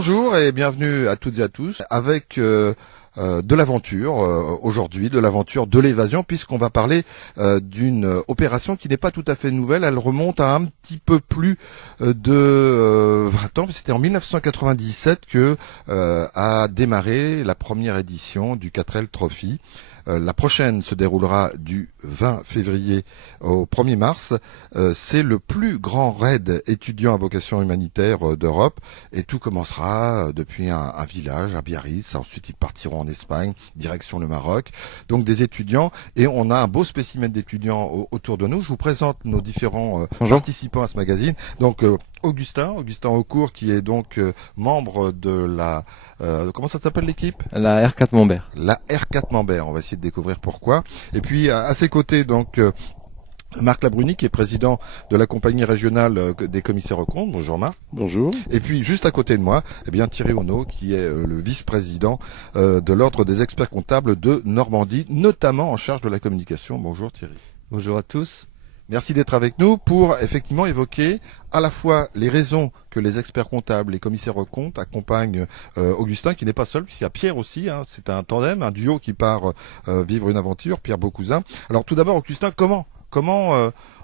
Bonjour et bienvenue à toutes et à tous avec de l'aventure aujourd'hui, de l'aventure de l'évasion, puisqu'on va parler d'une opération qui n'est pas tout à fait nouvelle. Elle remonte à un petit peu plus de 20 ans. C'était en 1997 que a démarré la première édition du 4L Trophy. La prochaine se déroulera du 20 février au 1er mars. C'est le plus grand raid étudiant à vocation humanitaire d'Europe et tout commencera depuis un village à Biarritz. Ensuite, ils partiront en Espagne, direction le Maroc. Donc des étudiants et on a un beau spécimen d'étudiants autour de nous. Je vous présente nos différents participants à ce magazine. Donc Augustin Aucourt qui est donc membre de la comment ça s'appelle l'équipe? La R4 Mambert. La R4 Mambert, on va essayer de découvrir pourquoi. Et puis à ses côtés donc Marc Labruni qui est président de la compagnie régionale des commissaires aux comptes. Bonjour Marc. Bonjour. Et puis juste à côté de moi, eh bien Thierry Honneau qui est le vice-président de l'ordre des experts comptables de Normandie, notamment en charge de la communication. Bonjour Thierry. Bonjour à tous. Merci d'être avec nous pour effectivement évoquer à la fois les raisons que les experts comptables, les commissaires aux comptes accompagnent Augustin, qui n'est pas seul, puisqu'il y a Pierre aussi. Hein, c'est un tandem, un duo qui part vivre une aventure, Pierre Beaucousin. Alors tout d'abord, Augustin, comment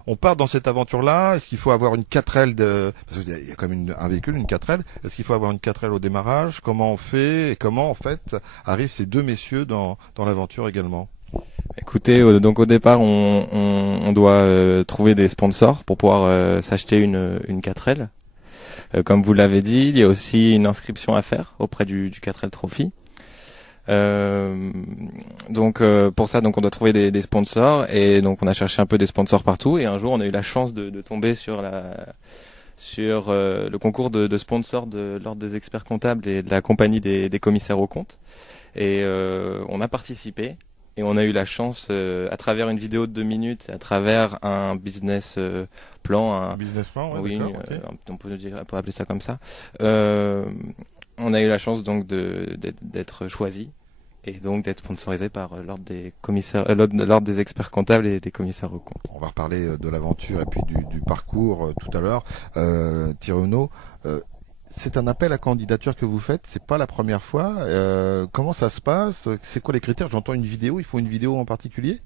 on part dans cette aventure-là? Est-ce qu'il faut avoir une 4L parce qu'il y a quand même un véhicule, une 4L. Est-ce qu'il faut avoir une 4L au démarrage? Comment on fait et comment en fait arrivent ces deux messieurs dans l'aventure également? Écoutez, donc au départ, on doit trouver des sponsors pour pouvoir s'acheter une 4L. Comme vous l'avez dit, il y a aussi une inscription à faire auprès du 4L Trophy. Donc pour ça, donc on doit trouver des sponsors et donc on a cherché un peu des sponsors partout et un jour on a eu la chance de tomber sur le concours de sponsors de l'ordre des experts comptables et de la compagnie des commissaires aux comptes et on a participé. Et on a eu la chance, à travers une vidéo de 2 minutes, à travers un business plan, un business plan, ouais, oui, okay. On peut appeler ça comme ça. On a eu la chance donc d'être choisi et donc d'être sponsorisé par l'ordre des commissaires, l'ordre des experts comptables et des commissaires aux comptes. On va reparler de l'aventure et puis du parcours tout à l'heure. Thierry Honneau, c'est un appel à candidature que vous faites, c'est pas la première fois. Comment ça se passe? C'est quoi les critères? J'entends une vidéo, il faut une vidéo en particulier?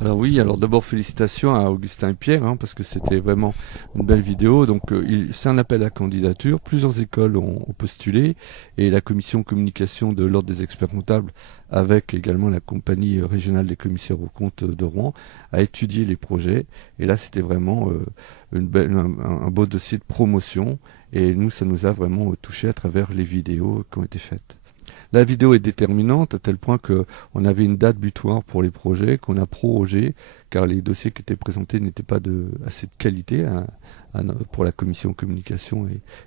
Alors oui, alors d'abord félicitations à Augustin et Pierre, parce que c'était vraiment une belle vidéo. Donc c'est un appel à candidature, plusieurs écoles ont postulé et la commission communication de l'ordre des experts comptables avec également la compagnie régionale des commissaires aux comptes de Rouen a étudié les projets. Et là c'était vraiment un beau dossier de promotion et nous ça nous a vraiment touché à travers les vidéos qui ont été faites. La vidéo est déterminante à tel point qu'on avait une date butoir pour les projets qu'on a prorogé car les dossiers qui étaient présentés n'étaient pas assez de qualité pour la commission communication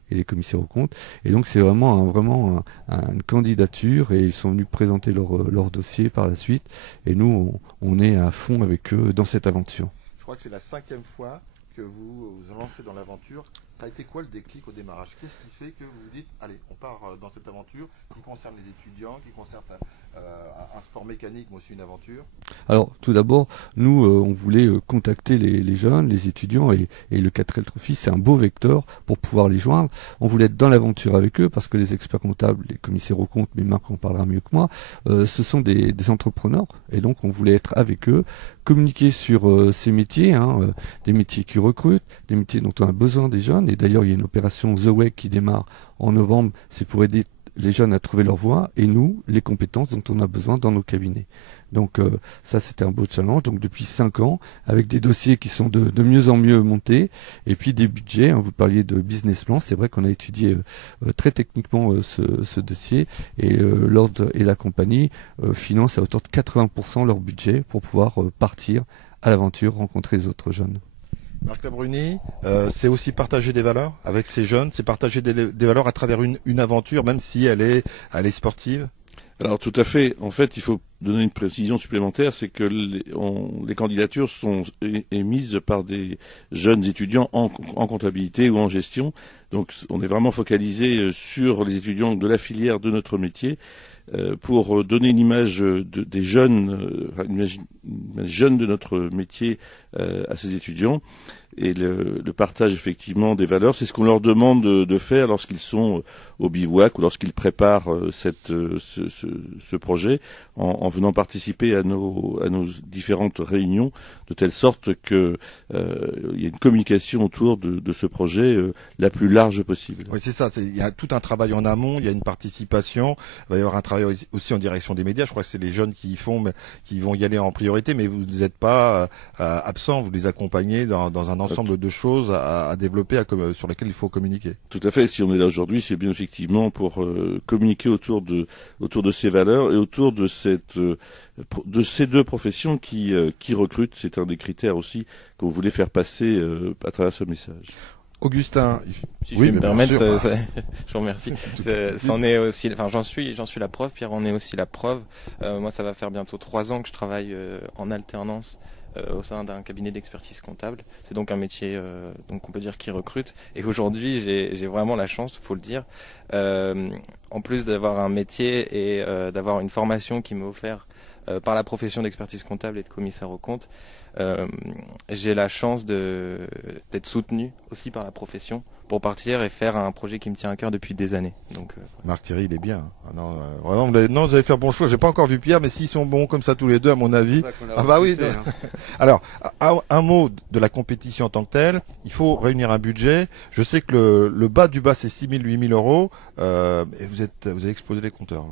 et les commissaires aux comptes. Et donc c'est vraiment une candidature et ils sont venus présenter leur dossier par la suite. Et nous, on est à fond avec eux dans cette aventure. Je crois que c'est la 5e fois que vous vous lancez dans l'aventure. Ça a été quoi le déclic au démarrage? Qu'est-ce qui fait que vous vous dites, allez, on part dans cette aventure qui concerne les étudiants, qui concerne un sport mécanique, mais aussi une aventure? Alors, tout d'abord, nous, on voulait contacter les jeunes, les étudiants, et le 4L Trophy, c'est un beau vecteur pour pouvoir les joindre. On voulait être dans l'aventure avec eux, parce que les experts comptables, les commissaires aux comptes, mais Marc en parlera mieux que moi, ce sont des entrepreneurs, et donc on voulait être avec eux, communiquer sur ces métiers, des métiers qui recrutent, des métiers dont on a besoin des jeunes, et d'ailleurs il y a une opération The Way qui démarre en novembre, c'est pour aider les jeunes à trouver leur voie, et nous, les compétences dont on a besoin dans nos cabinets. Donc ça c'était un beau challenge, donc depuis 5 ans, avec des dossiers qui sont de mieux en mieux montés, et puis des budgets, vous parliez de business plan, c'est vrai qu'on a étudié très techniquement ce dossier, et l'ordre et la compagnie financent à hauteur de 80% leur budget pour pouvoir partir à l'aventure, rencontrer les autres jeunes. Marc Labruni, c'est aussi partager des valeurs avec ces jeunes, c'est partager des valeurs à travers une aventure, même si elle est sportive. Alors tout à fait. En fait, il faut donner une précision supplémentaire, c'est que les candidatures sont émises par des jeunes étudiants en comptabilité ou en gestion. Donc on est vraiment focalisé sur les étudiants de la filière de notre métier pour donner une image des jeunes, une image jeune de notre métier à ces étudiants. Et le partage effectivement des valeurs, c'est ce qu'on leur demande de faire lorsqu'ils sont au bivouac ou lorsqu'ils préparent ce projet, en venant participer à nos différentes réunions, de telle sorte que il y a une communication autour de ce projet la plus large possible. Oui, c'est ça. Il y a tout un travail en amont, il y a une participation, il va y avoir un travail aussi en direction des médias. Je crois que c'est les jeunes qui vont y aller en priorité, mais vous n'êtes pas absents, vous les accompagnez dans un ensemble de choses à développer, sur lesquelles il faut communiquer. Tout à fait. Si on est là aujourd'hui, c'est bien effectivement pour communiquer autour de ces valeurs et autour de ces deux professions qui recrutent. C'est un des critères aussi qu'on voulait faire passer à travers ce message. Augustin, si je peux me permettre, je vous remercie. C'en est aussi, enfin j'en suis la preuve. Pierre en est aussi la preuve. Moi, ça va faire bientôt 3 ans que je travaille en alternance au sein d'un cabinet d'expertise comptable. C'est donc un métier donc on peut dire qui recrute. Et aujourd'hui, j'ai vraiment la chance, faut le dire, en plus d'avoir un métier et d'avoir une formation qui m'est offerte par la profession d'expertise comptable et de commissaire aux comptes, j'ai la chance d'être soutenu aussi par la profession pour partir et faire un projet qui me tient à cœur depuis des années. Donc, Marc Thierry, il est bien. Vraiment, vous avez fait bon choix. J'ai pas encore vu Pierre, mais s'ils sont bons comme ça tous les deux, à mon avis. Ah bah oui. Alors, un mot de la compétition en tant que telle. Il faut réunir un budget. Je sais que le bas du bas, c'est 6 000, 8 000 euros. Et vous avez explosé les compteurs.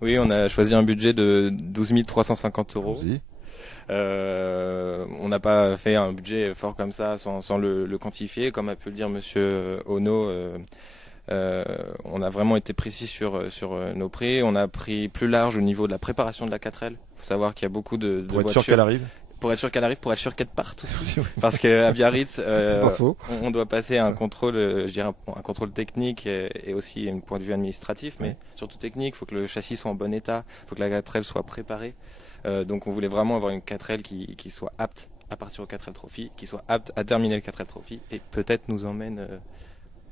Oui, on a choisi un budget de 12 350 euros. On n'a pas fait un budget fort comme ça sans le quantifier, comme a pu le dire Monsieur Ono. On a vraiment été précis sur nos prix. On a pris plus large au niveau de la préparation de la 4L. Il faut savoir qu'il y a beaucoup de pour voitures. Être sûr qu'elle arrive. Pour être sûr qu'elle arrive, pour être sûr qu'elle parte aussi. Parce qu'à Biarritz, on doit passer un contrôle, je dirais un contrôle technique et aussi un point de vue administratif, mais surtout technique. Il faut que le châssis soit en bon état, il faut que la 4L soit préparée. Donc on voulait vraiment avoir une 4L qui soit apte à partir au 4L Trophy, qui soit apte à terminer le 4L Trophy et peut-être nous emmène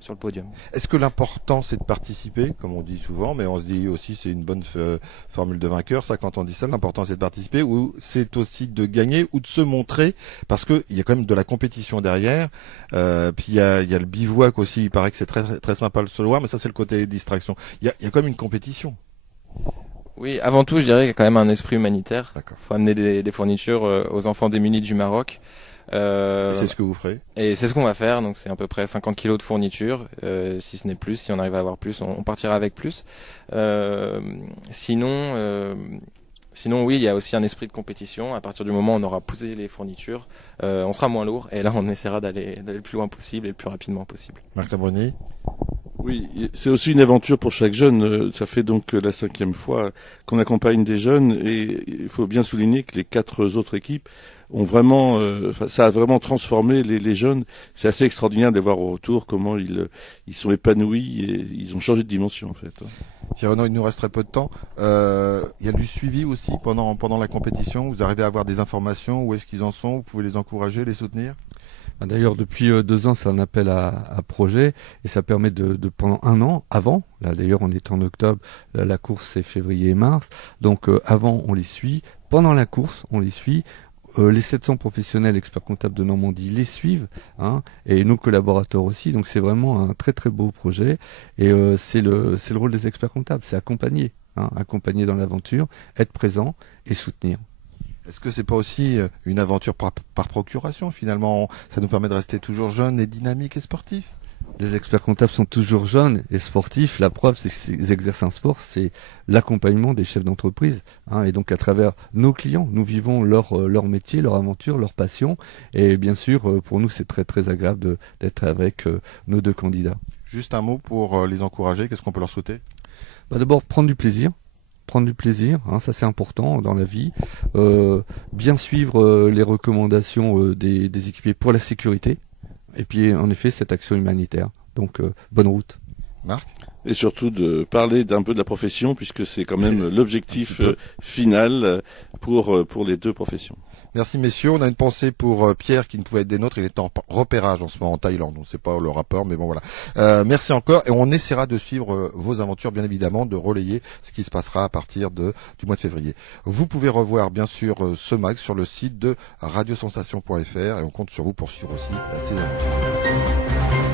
sur le podium. Est-ce que l'important c'est de participer, comme on dit souvent, mais on se dit aussi c'est une bonne formule de vainqueur, ça quand on dit ça, l'important c'est de participer, ou c'est aussi de gagner ou de se montrer, parce que il y a quand même de la compétition derrière, puis il y a le bivouac aussi, il paraît que c'est très, très sympa le soloir, mais ça c'est le côté distraction. Il y a quand même une compétition. Oui, avant tout je dirais qu'il y a quand même un esprit humanitaire. D'accord. Il faut amener des fournitures aux enfants démunis du Maroc. C'est ce que vous ferez. Et c'est ce qu'on va faire, donc c'est à peu près 50 kilos de fourniture, si ce n'est plus, si on arrive à avoir plus, on partira avec plus. Sinon oui, il y a aussi un esprit de compétition. À partir du moment où on aura posé les fournitures, on sera moins lourd, et là on essaiera d'aller le plus loin possible et le plus rapidement possible. Marc Labruni. Oui, c'est aussi une aventure pour chaque jeune. Ça fait donc la 5e fois qu'on accompagne des jeunes, et il faut bien souligner que les 4 autres équipes ont vraiment, ça a vraiment transformé les jeunes. C'est assez extraordinaire de voir au retour comment ils sont épanouis et ils ont changé de dimension en fait. Thierry Renaud, il nous reste très peu de temps. Il y a du suivi aussi pendant la compétition. Vous arrivez à avoir des informations, où est-ce qu'ils en sont, vous pouvez les encourager, les soutenir? D'ailleurs, depuis 2 ans, c'est un appel à projet, et ça permet de pendant 1 an, avant, là d'ailleurs on est en octobre, la course c'est février et mars, donc avant on les suit, pendant la course on les suit, les 700 professionnels experts comptables de Normandie les suivent, et nos collaborateurs aussi, donc c'est vraiment un très très beau projet, et c'est le rôle des experts comptables, c'est accompagner, accompagner dans l'aventure, être présent et soutenir. Est-ce que c'est pas aussi une aventure par procuration finalement? Ça nous permet de rester toujours jeunes et dynamiques et sportifs. Les experts comptables sont toujours jeunes et sportifs. La preuve, c'est qu'ils exercent un sport, c'est l'accompagnement des chefs d'entreprise. Et donc à travers nos clients, nous vivons leur métier, leur aventure, leur passion. Et bien sûr, pour nous, c'est très très agréable d'être avec nos 2 candidats. Juste un mot pour les encourager. Qu'est-ce qu'on peut leur souhaiter? D'abord, prendre du plaisir. Prendre du plaisir, ça c'est important dans la vie. Bien suivre les recommandations des équipiers pour la sécurité. Et puis en effet cette action humanitaire. Donc bonne route. Marc? Et surtout de parler d'un peu de la profession, puisque c'est quand même l'objectif final pour les deux professions. Merci messieurs, on a une pensée pour Pierre qui ne pouvait être des nôtres, il est en repérage en ce moment en Thaïlande, on ne sait pas le rapport, mais bon voilà. Merci encore et on essaiera de suivre vos aventures bien évidemment, de relayer ce qui se passera à partir du mois de février. Vous pouvez revoir bien sûr ce mag sur le site de radiosensation.fr et on compte sur vous pour suivre aussi ces aventures.